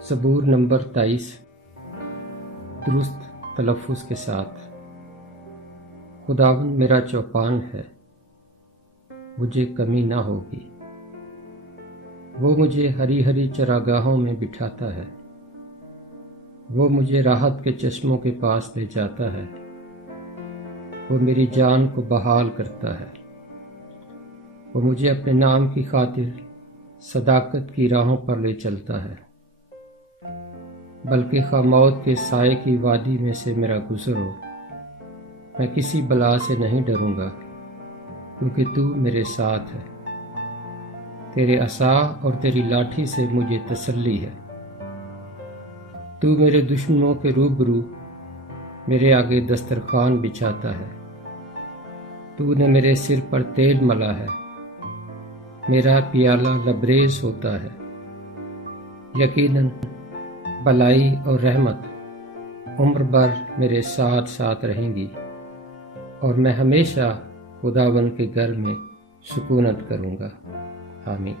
زبور نمبر 23 درست تلفظ کے ساتھ۔ خداوند میرا چوپان ہے، مجھے کمی نہ ہوگی۔ وہ مجھے ہری ہری چراگاہوں میں بٹھاتا ہے، وہ مجھے راحت کے چشموں کے پاس لے جاتا ہے، وہ میری جان کو بحال کرتا ہے۔ وہ مجھے اپنے نام کی خاطر صداقت کی راہوں پر لے چلتا ہے، بلکہ خواہ موت کے سائے کی وادی میں سے میرا گزر ہو، میں کسی بلا سے نہیں ڈروں گا، کیونکہ تو میرے ساتھ ہے۔ تیرے عصا اور تیری لاٹھی سے مجھے تسلی ہے۔ تو میرے دشمنوں کے روبرو میرے آگے دسترخوان بچھاتا ہے۔ تو نے میرے سر پر تیل ملا ہے، میرا پیالہ لبریز ہوتا ہے۔ یقیناً بلائی اور رحمت عمر بھر میرے ساتھ ساتھ رہیں گی، اور میں ہمیشہ خداوند کے گھر میں سکونت کروں گا۔ آمین۔